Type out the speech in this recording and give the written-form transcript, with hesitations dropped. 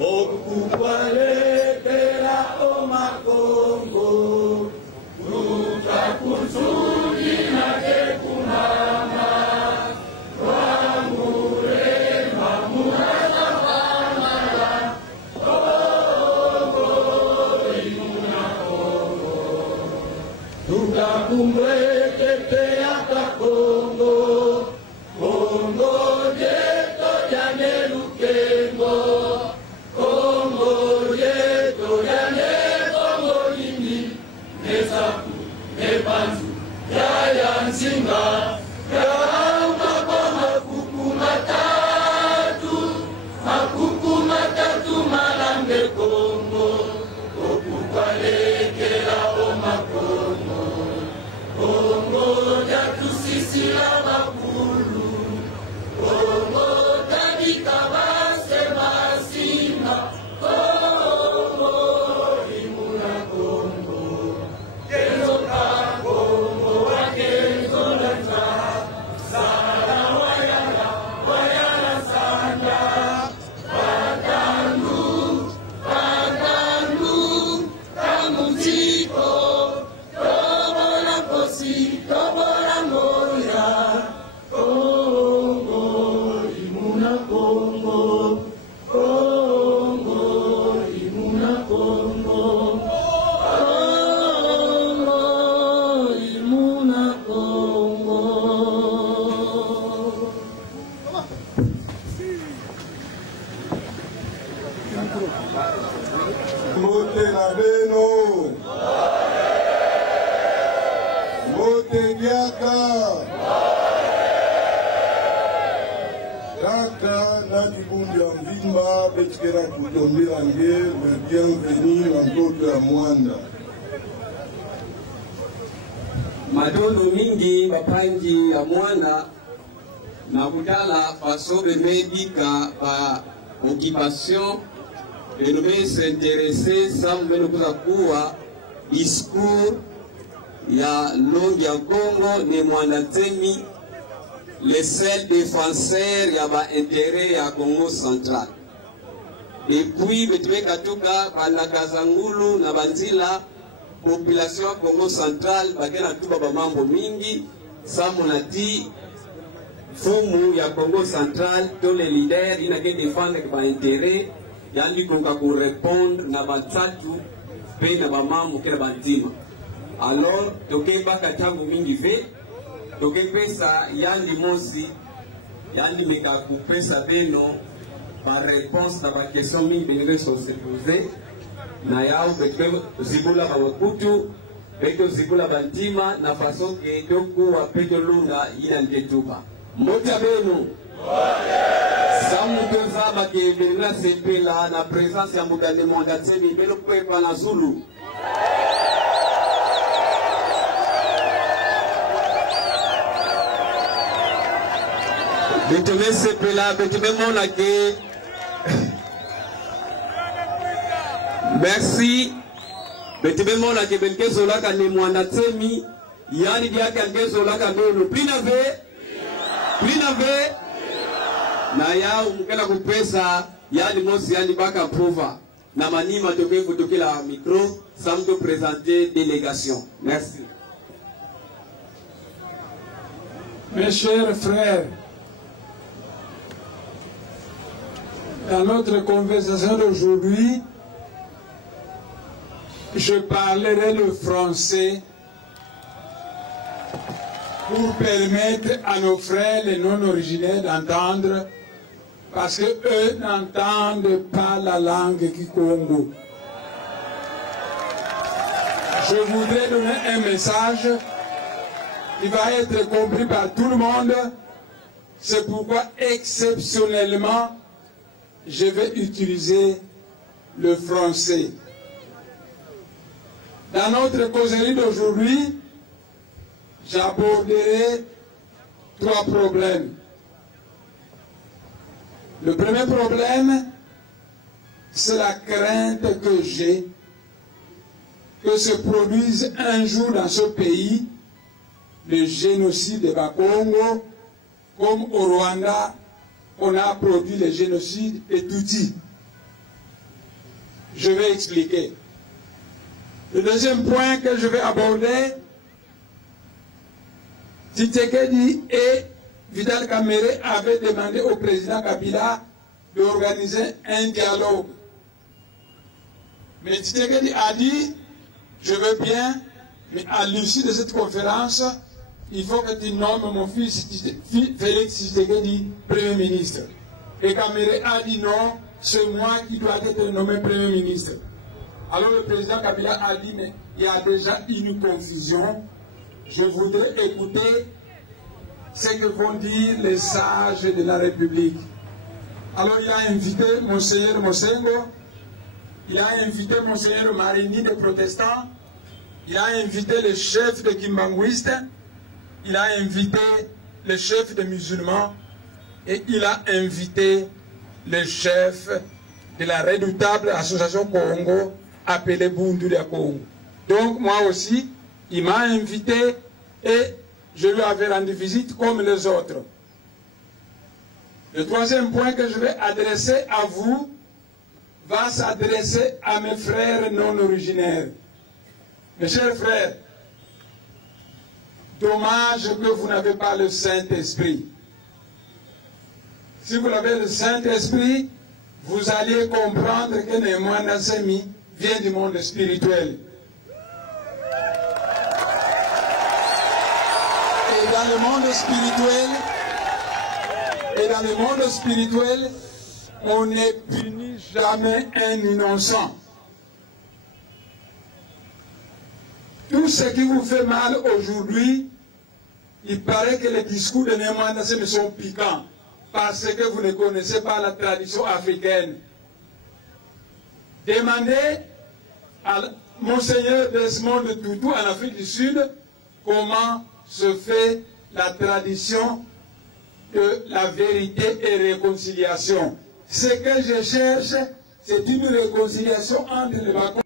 okukwalekera omakongo utakusudi nake kumama wamurema murazavamala kongo imuna kongo tutakumweketeaka kongo kongo jeto janelukengo kongo jeto jane kongo lindi nesaku nebanzu yaya nsinga yaamba kwa makuku matatu malambe kongo okukwalekera omakongo kongo jatusisila bakulu kongo tabika base basima kongo imuna kongo kezoka kongo wakezolanza sala wayala sanda batandu kamuziko tobola kosi tobola moya kongo imuna kongo kongo imuna kongo kongo imuna kongo. Mote na beno mote diaka kaka na kikundi ya mvimba petikera kutombela nge le bienvenu na ndoto ya mwanda madono mingi bapangi ya mwana na kutala basobe mebika ba occupation enobe s'intéresser sans meno kuza kuwa discours ya longi ya Congo ne mwanda temi le seul défenseur ya ba intérêt ya Congo central depuis betwe katuka balakazangulu na banzila population ya Congo central bakena tuba ba mambo mingi samonati fomu ya Congo central to le leader inake défendre ba intérêt yandi konga ku répondre na batatu pe na ba mambo kera bantima alors toke baka tangu mingi ve toke pesa yandi mosi yandi meka ku pesa beno par réponse na ba question mingi benire so se poser na yao betwe zibula ba wakutu beto zibula bantima na façon que doku wa peto lunga ina ndetuba mota beno samu kezaba ke benira sepela na présence ya mudane monda tsemi belo kwepa na Zulu beteme sepela beteme mona ke merci beteme mona ke belkezo laka ne mwanda tsemi yani diaka ngezo laka ndono plinave na yao mkela kupesa yani mosi yani baka prova na manima toke kutokela micro sans te présenter délégation. Merci. Mes chers frères, dans notre conversation d'aujourd'hui, je parlerai le français pour permettre à nos frères les non-originaires d'entendre, parce qu'eux n'entendent pas la langue Kikongo. Je voudrais donner un message qui va être compris par tout le monde. C'est pourquoi, exceptionnellement, je vais utiliser le français. Dans notre causerie d'aujourd'hui, j'aborderai 3 problèmes. Le premier problème, c'est la crainte que j'ai que se produise un jour dans ce pays le génocide de Bakongo, comme au Rwanda, on a produit le génocide de Tutsi. je vais expliquer. Le deuxième point que je vais aborder, Tshisekedi et Vital Kamerhe avaient demandé au président Kabila d'organiser un dialogue. Mais Tshisekedi a dit, je veux bien, mais à l'issue de cette conférence, il faut que tu nommes mon fils Félix Tshisekedi Premier ministre. Et Kamerhe a dit non, c'est moi qui dois être nommé Premier ministre. Alors le président Kabila a dit, mais il y a déjà une confusion. Je voudrais écouter ce que vont dire les sages de la République. Alors il a invité Monseigneur Mosengo, il a invité Monseigneur Marini des protestants, il a invité le chef des Kimbanguistes, il a invité le chef des musulmans et il a invité le chef de la redoutable association Congo appelée Bundu de Congo. Donc moi aussi, il m'a invité et je lui avais rendu visite comme les autres. Le troisième point que je vais adresser à vous va s'adresser à mes frères non originaires. Mes chers frères, dommage que vous n'avez pas le Saint-Esprit. Si vous avez le Saint-Esprit, vous allez comprendre que Némoine Nassemi vient du monde spirituel. Et dans le monde spirituel, on ne punit jamais un innocent. Tout ce qui vous fait mal aujourd'hui, il paraît que les discours de Némoine Nassemi sont piquants parce que vous ne connaissez pas la tradition africaine. Demandez à Monseigneur Desmond Tutu en Afrique du Sud comment se fait la tradition de la vérité et réconciliation. Ce que je cherche, c'est une réconciliation entre les Bakongo